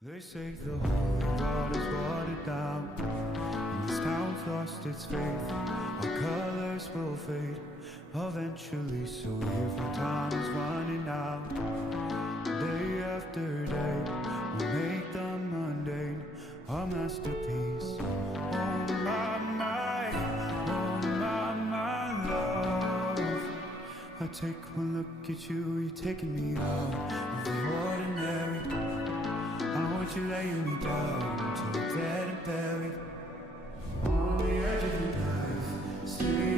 They say the holy water's watered down, and this town's lost its faith. Our colors will fade eventually, so if my time is running out, day after day, we'll make the mundane a masterpiece. Oh my love, I take one look at you, you're taking me out of the ordinary. I want you laying me down till I'm dead and buried on the edge of your knife. Stay